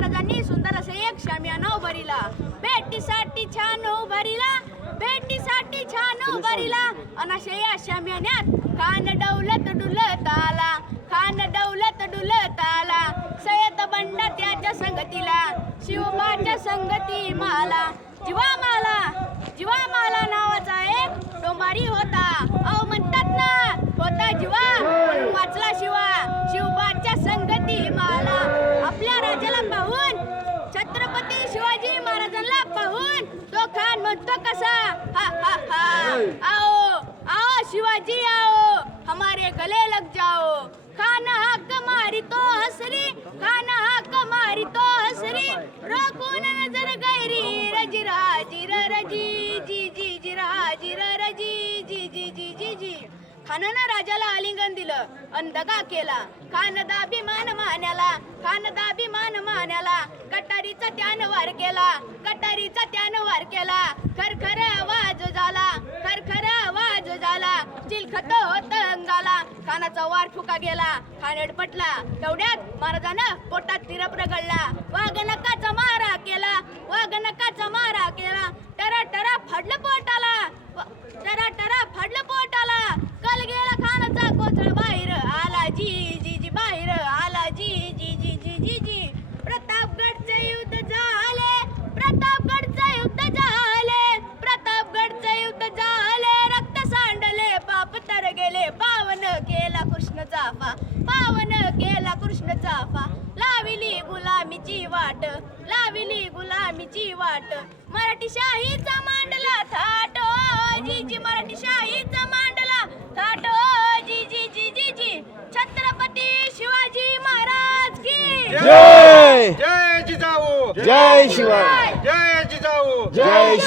महाराजांनी सुंदर असे एक शामियाना उभारिला. भेटीसाठी छान उभारिला, भेटीसाठी छान उभारिला. अनाशे या शामियान्यात खान दौलत डुलत आला, खान दौलत डुलत आला. सय्यद बंडा त्याच्या संगतीला, शिवबाच्या संगती माला. जीवा माला नावाचा एक डोंबारी होता. अहो म्हणतात ना होता जीवा म्हणून वाचला शिवा. शिवबाच्या संगती माला. आपल्या राजाला पाहून, छत्रपती शिवाजी महाराजांना पाहून तो खान म्हणतो कसा, हा हा हा, आओ आओ शिवाजी आओ, हमारे गले लग जाओ. खान हाक मारी तो हसरी, खान हाक मारी तो हसरी. रोखून नजर गैरी रजी राजी रजी जी जी जी राजी रजी जी जी जी जी जी. खानानं राजाला आलिंगन दिलं अन दगा केला. खान दाभिमान मान्याला, खान दाभिमान मान्याला. कटारीचा त्यानं वार केला, कटारीचा त्यानं वार केला. खरखर आवाज झाला, खरखर आवाज झाला. चिलखत होत अंगाला. खानाचा वार फुका गेला, खान एडपटला. तेवढ्यात महाराजानं पोटात तिरप रगडला. वाघ नकाचा मारा केला, वाघ नकाचा मारा केला. टरा टरा फाडलं पोटाला, टरा टरा फाडलं पोटाला. कल गेला खानाचा कोथळ बाहेर आला, जी जी जी बाहेर आला, जी जी जी जी जी जी. प्रतापगडचे युद्ध झाले, प्रतापगडचे युद्ध झाले, प्रतापगडचे युद्ध झाले. रक्त सांडले पाप तर गेले, पावन केला कृष्ण चाफा, पावन केला कृष्ण चाफा. लाविली गुलामीची वाट, लाविली गुलामीची वाट. मराठी शाहीचा मांडला थाट, जी जी मराठी शाहीचा मांडला थाट, जी जी जी जी जी. छत्रपती शिवाजी महाराज की जय. जय जिजाऊ, जय शिवाजी. जय जिजाऊ, जय शिवाजी.